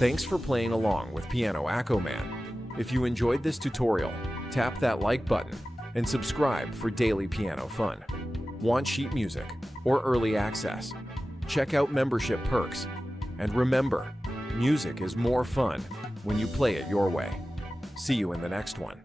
Thanks for playing along with Piano AccoMan. If you enjoyed this tutorial, tap that like button and subscribe for daily piano fun. Want sheet music or early access? Check out membership perks. And remember, music is more fun when you play it your way. See you in the next one.